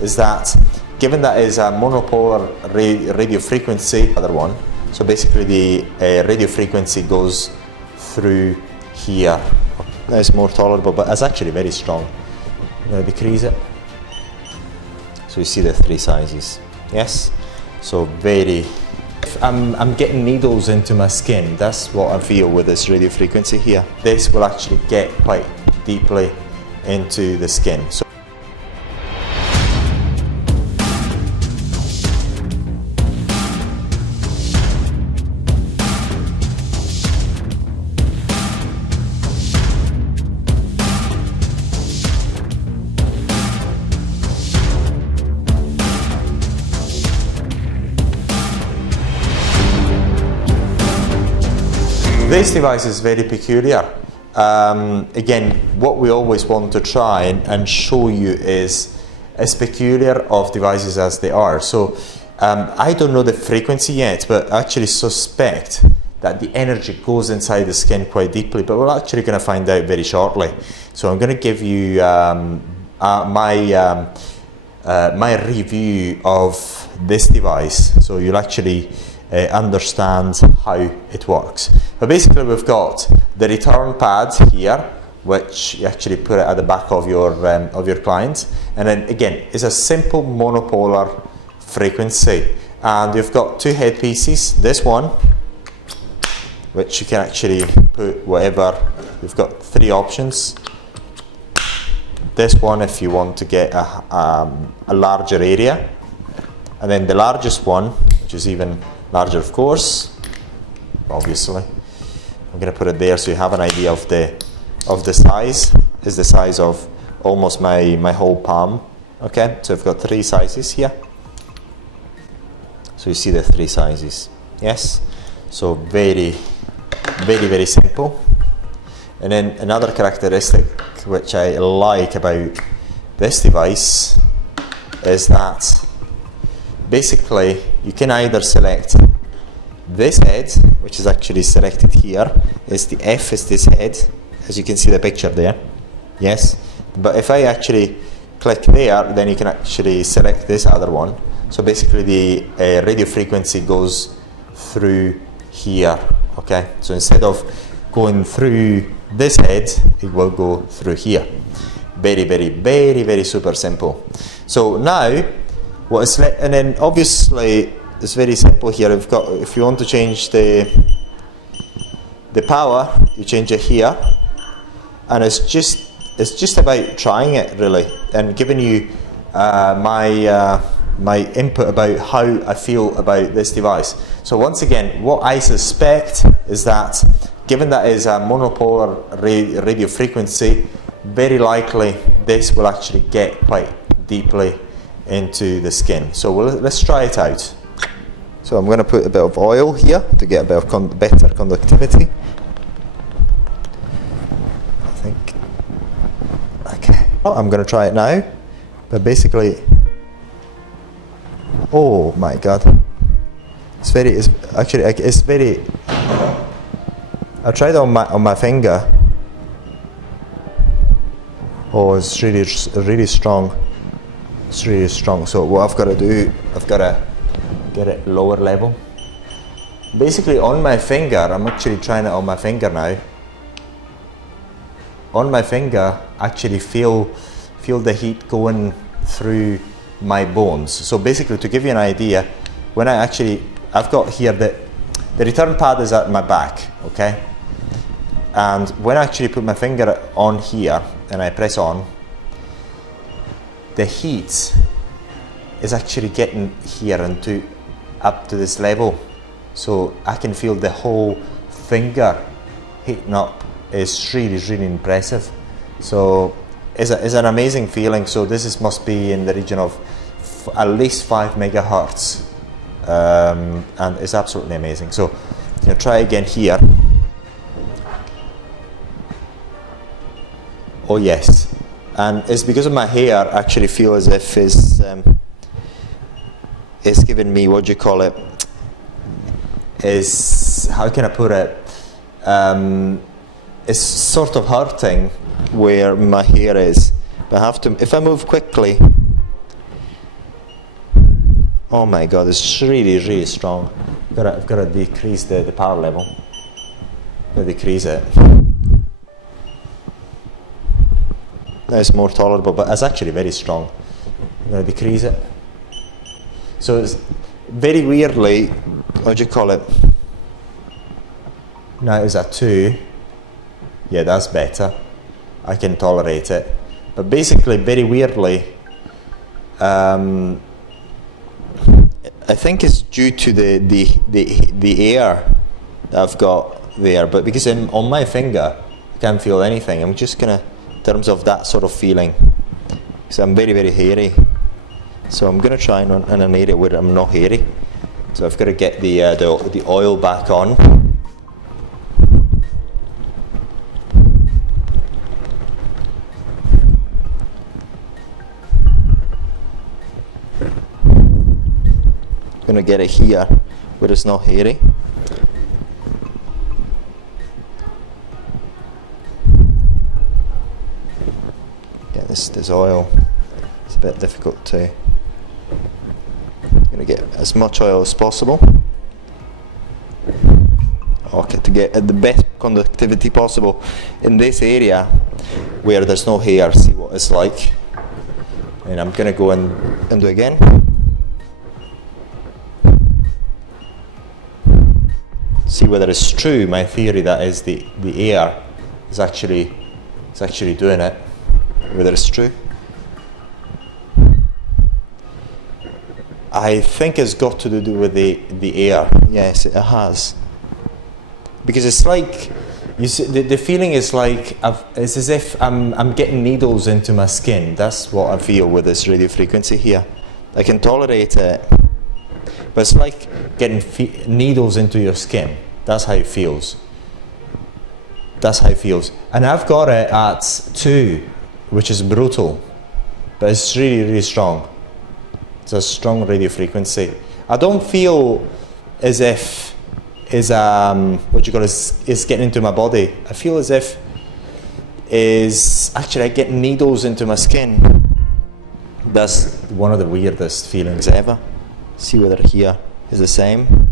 is that given that is a monopolar radio frequency, other one, so basically the radio frequency goes through here. That's more tolerable, but it's actually very strong. I'm going to decrease it. So you see the three sizes. Yes? So very... I'm getting needles into my skin. That's what I feel with this radio frequency here. This will actually get quite deeply into the skin. So this device is very peculiar. Again, what we always want to try and show you is as peculiar of devices as they are. So I don't know the frequency yet, but I actually suspect that the energy goes inside the skin quite deeply, but we're actually going to find out very shortly. So I'm going to give you my review of this device, so you'll actually understand how it works. But basically we've got the return pad here, which you actually put it at the back of your client, and then again it's a simple monopolar frequency, and you've got two headpieces. This one, which you can actually put whatever. You've got three options. This one if you want to get a larger area, and then the largest one, which is even larger, of course, obviously. I'm going to put it there so you have an idea of the size. Is the size of almost my whole palm. Okay, so I've got three sizes here. So you see the three sizes. Yes, so very simple. And then another characteristic which I like about this device is that basically you can either select this head, which is actually selected here, is the F is this head, as you can see the picture there. Yes, but if I actually click there, then you can actually select this other one. So basically the radio frequency goes through here. Okay, so instead of going through this head, it will go through here. Very super simple. So now what is and then obviously it's very simple here. We've got, if you want to change the power, you change it here, and it's just about trying it really and giving you my input about how I feel about this device. So once again, what I suspect is that given that is a monopolar radio frequency, very likely this will actually get quite deeply into the skin. So let's try it out. So I'm going to put a bit of oil here to get a bit of better conductivity. I think. Okay. Oh, I'm going to try it now. But basically, oh my God, it's very. I tried it on my finger. Oh, it's really strong. It's really strong. So what I've got to do, I've got to get it lower level. Basically on my finger, I'm actually trying it on my finger now. On my finger, actually feel the heat going through my bones. So basically, to give you an idea, when I've got here the return pad is at my back, okay? And when I actually put my finger on here and I press on, the heat is actually getting here and up to this level. So I can feel the whole finger heating up. It's really impressive. So it's an amazing feeling. So this must be in the region of at least 5 megahertz, and it's absolutely amazing. So I'll try again here. Oh yes, and it's because of my hair. I actually feel as if it's giving me, what do you call it? How can I put it? It's sort of hurting where my hair is. But I have to, if I move quickly, Oh my god, it's really, really strong. I've got to decrease the power level. Decrease it. Now it's more tolerable, but it's actually very strong. I'm going to decrease it. So it's very weirdly, what do you call it? Now it's at 2. Yeah, that's better. I can tolerate it. But basically, very weirdly, I think it's due to the air that I've got there. But because on my finger, I can't feel anything. I'm just gonna, in terms of that sort of feeling, because I'm very, very hairy. So I'm gonna try in an area where I'm not hairy. So I've got to get the oil back on. Gonna get it here where it's not hairy. Get this oil. It's a bit difficult to. Gonna get as much oil as possible. Okay, to get the best conductivity possible in this area where there's no hair. See what it's like. And I'm gonna go and do it again. See whether it's true, my theory that is the air is actually doing it, whether it's true. I think it's got to do with the air. Yes, it has. Because it's like, you see, the feeling is like, it's as if I'm getting needles into my skin. That's what I feel with this radio frequency here. I can tolerate it, but it's like getting needles into your skin. That's how it feels. That's how it feels. And I've got it at 2, which is brutal, but it's really, really strong. It's a strong radio frequency. I don't feel as if is getting into my body. I feel as if I get needles into my skin. That's one of the weirdest feelings ever. See whether here is the same.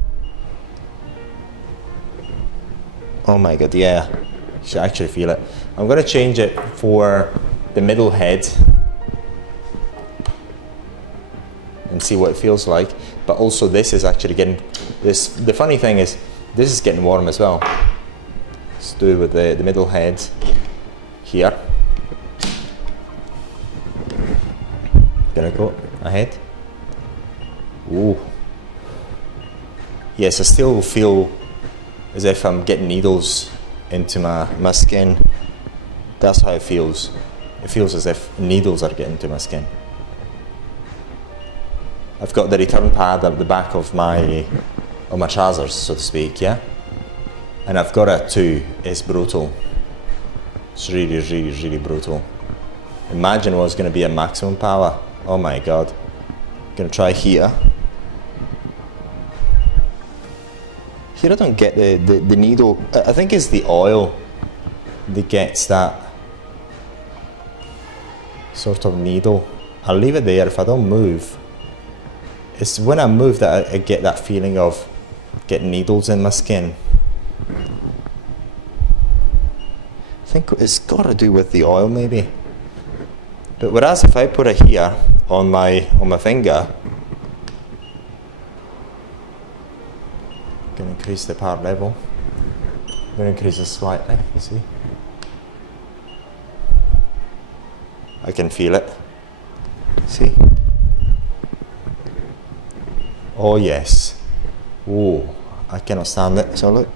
Oh my god, yeah. You should actually feel it. I'm going to change it for the middle head and see what it feels like. But also this is actually getting, the funny thing is, this is getting warm as well. Let's do with the middle head here. Gonna go ahead. Ooh. Yes, I still feel as if I'm getting needles into my skin. That's how it feels. It feels as if needles are getting into my skin. I've got the return pad at the back of my trousers, so to speak, yeah? And I've got a 2. It's brutal. It's really, really, really brutal. Imagine what's going to be a maximum power. Oh my god. I'm going to try here. Here I don't get the needle. I think it's the oil that gets that sort of needle. I'll leave it there if I don't move. It's when I move that I get that feeling of getting needles in my skin. I think it's got to do with the oil maybe. But whereas if I put it here on my finger, I'm going to increase the power level. I'm going to increase it slightly, you see. I can feel it. See? Oh yes. Oh, I cannot stand it. So look.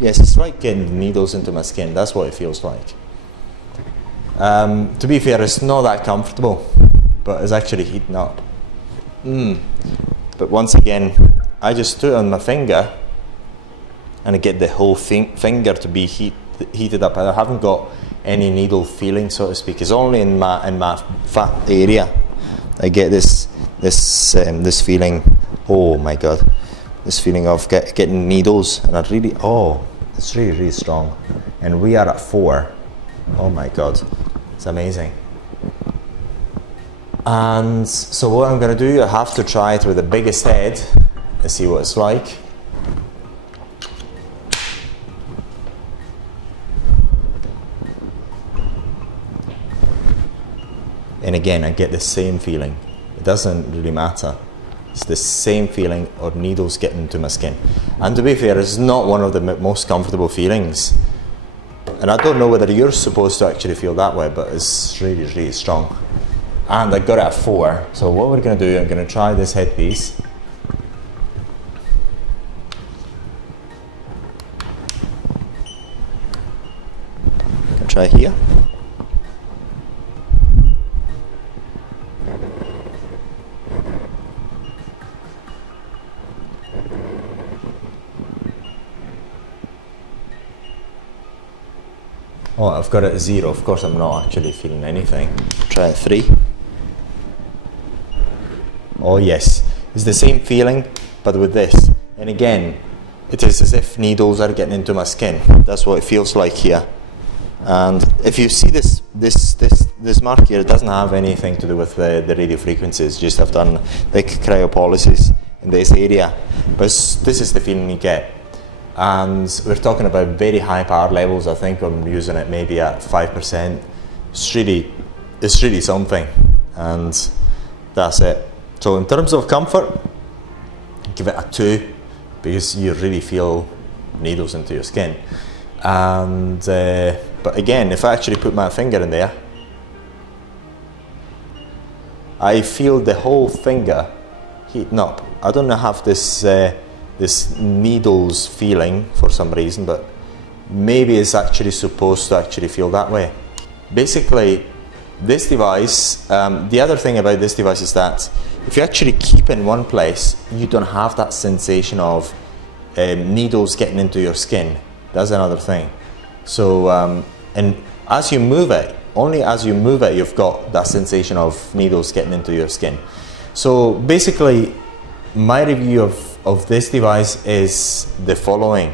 Yes, it's like getting needles into my skin. That's what it feels like. To be fair, it's not that comfortable, but it's actually heating up. But once again, I just do it on my finger and I get the whole finger to be heated up. I haven't got any needle feeling, so to speak. It's only in my fat area I get this feeling. Oh my god, this feeling of getting needles, and it's really, really strong. And we are at 4. Oh my god, it's amazing. And so what I'm going to do, I have to try it with the biggest head and see what it's like. And again, I get the same feeling. It doesn't really matter. It's the same feeling of needles getting into my skin. And to be fair, it's not one of the most comfortable feelings. And I don't know whether you're supposed to actually feel that way, but it's really, really strong. And I got it at 4. So what we're going to do, I'm going to try this headpiece. I'm going to try here. Oh, I've got it at 0. Of course, I'm not actually feeling anything. Try it 3. Oh yes, it's the same feeling, but with this. And again, it is as if needles are getting into my skin. That's what it feels like here. And if you see this mark here, it doesn't have anything to do with the radio frequencies. Just I've done like cryopolysis in this area. But this is the feeling you get. And we're talking about very high power levels. I think I'm using it maybe at 5%. It's really something, and that's it. So in terms of comfort, give it a 2, because you really feel needles into your skin. And but again, if I actually put my finger in there, I feel the whole finger heating up. I don't have this needles feeling for some reason, but maybe it's actually supposed to actually feel that way. Basically, this device, the other thing about this device is that if you actually keep in one place, you don't have that sensation of needles getting into your skin. That's another thing. So, and as you move it, only as you move it, you've got that sensation of needles getting into your skin. So basically, my review of this device is the following.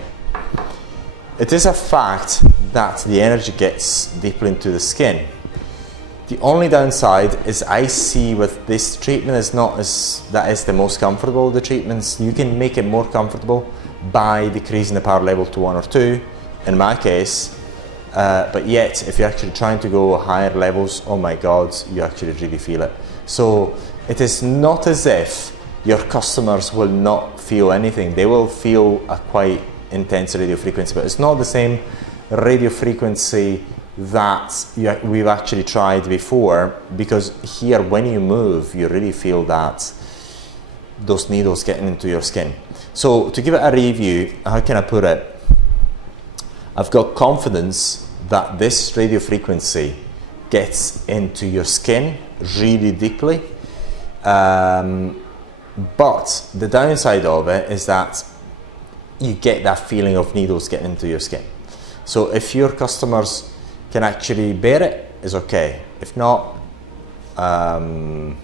It is a fact that the energy gets deeply into the skin. The only downside is I see with this treatment is not as that is the most comfortable of the treatments. You can make it more comfortable by decreasing the power level to 1 or 2 in my case, but yet if you're actually trying to go higher levels, oh my god, you actually really feel it. So it is not as if your customers will not feel anything. They will feel a quite intense radio frequency, but it's not the same radio frequency that we've actually tried before, because here when you move, you really feel that those needles getting into your skin. So to give it a review, how can I put it? I've got confidence that this radio frequency gets into your skin really deeply. But the downside of it is that you get that feeling of needles getting into your skin. So if your customers can actually bear it, it's okay. If not, then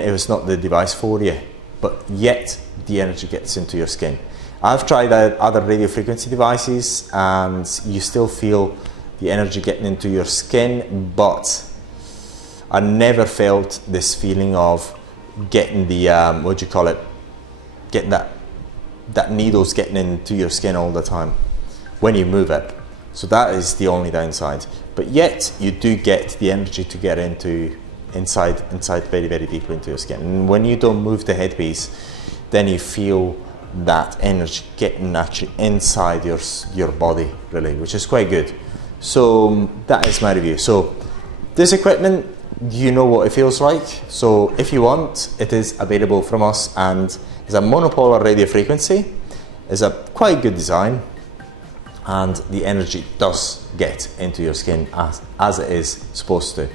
it was not the device for you. But yet, the energy gets into your skin. I've tried other radio frequency devices, and you still feel the energy getting into your skin, but I never felt this feeling of getting the what do you call it, getting that needles getting into your skin all the time when you move it. So that is the only downside, but yet you do get the energy to get inside very, very deeply into your skin. And when you don't move the headpiece, then you feel that energy getting actually inside your body, really, which is quite good. So that is my review. So this equipment, you know what it feels like. So if you want, it is available from us, and it's a monopolar radio frequency. It's a quite good design, and the energy does get into your skin as it is supposed to.